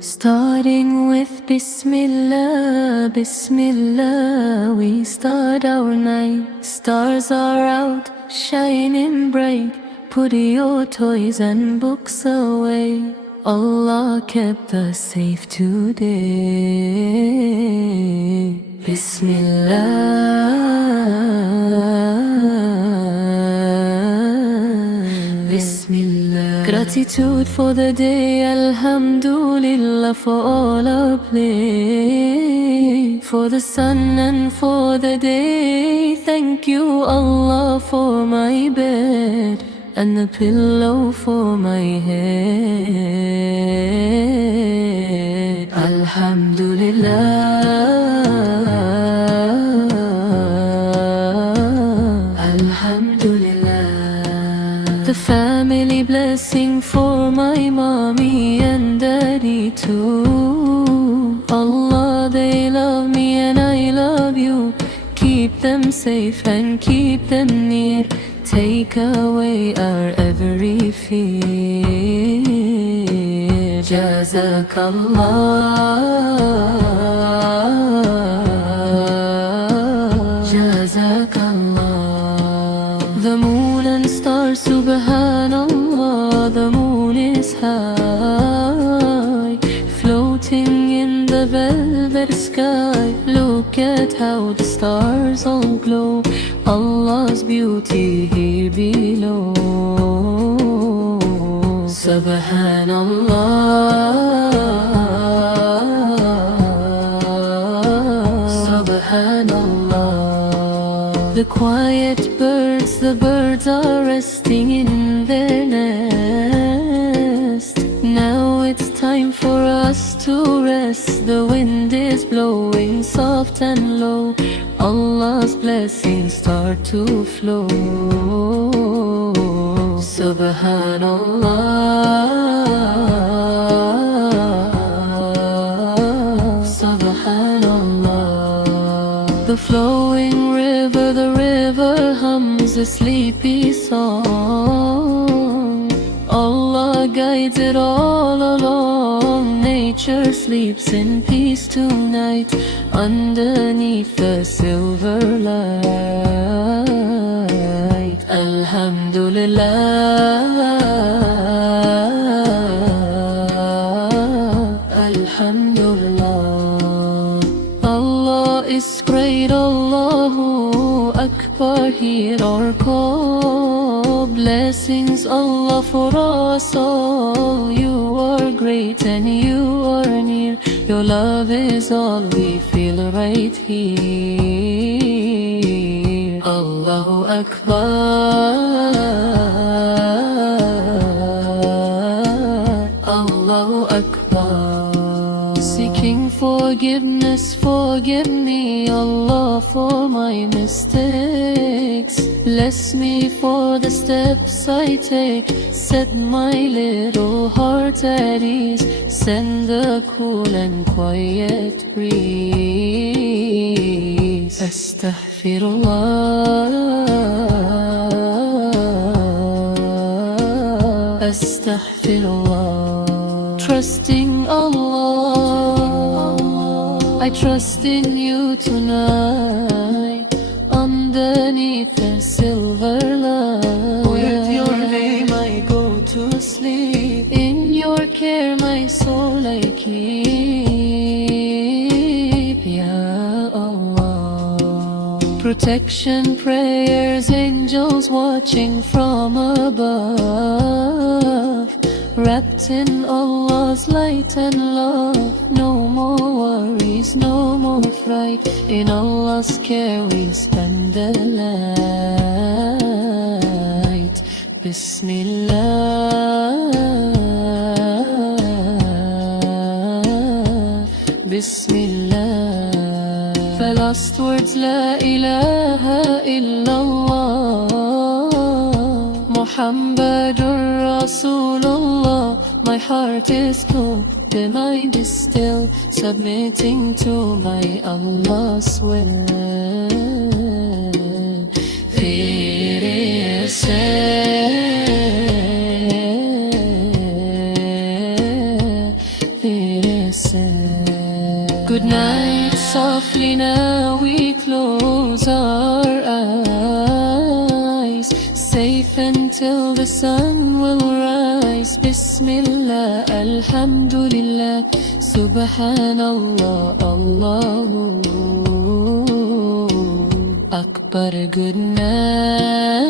Starting with Bismillah, Bismillah, we start our night. Stars are out, shining bright. Put your toys and books away. Allah kept us safe today. Bismillah, Bismillah. Gratitude for the day, Alhamdulillah for all our play. For the sun and for the day, thank you Allah for my bed and the pillow for my head. Alhamdulillah, Alhamdulillah. The family blessing for my mommy and daddy too. Allah, they love me and I love you. Keep them safe and keep them near. Take away our every fear. Jazakallah, Jazakallah. The moon and stars, Subhanallah. The moon is high, floating in the velvet sky. Look at how the stars all glow. Allah's beauty here below. Subhanallah, Subhanallah. The quiet birds, the birds are resting in their nest. Now it's time for us to rest. The wind is blowing soft and low. Allah's blessings start to flow. Subhanallah, Subhanallah. The flowing river, the river hums a sleepy song. Allah guides it all along. Nature sleeps in peace tonight underneath the silver light. Alhamdulillah, Alhamdulillah. Allah is great, Allahu Akbar, hear our call. Blessings Allah for us all. You are great and you are near. Your love is all we feel right here. Allahu Akbar, Allahu Akbar. Seeking forgiveness, forgive me, Allah, for my mistakes. Bless me for the steps I take. Set my little heart at ease. Send the cool and quiet breeze. Astaghfirullah, Astaghfirullah. Trusting Allah, I trust in you tonight. Underneath the silver light, with your name I go to sleep. In your care my soul I keep. Ya Allah. Protection, prayers, angels watching from above. Wrapped in Allah's light and love. No more worries, no more fright. In Allah's care we spend the night. Bismillah, Bismillah. The last words, La ilaha illallah, Muhammadur Rasulullah. My heart is full the mind is still, submitting to my Allah's will. Good night, softly now we close our eyes, safe until the sun will rise. Bismillah, Alhamdulillah, Subhanallah, Allahu Akbar. Good night.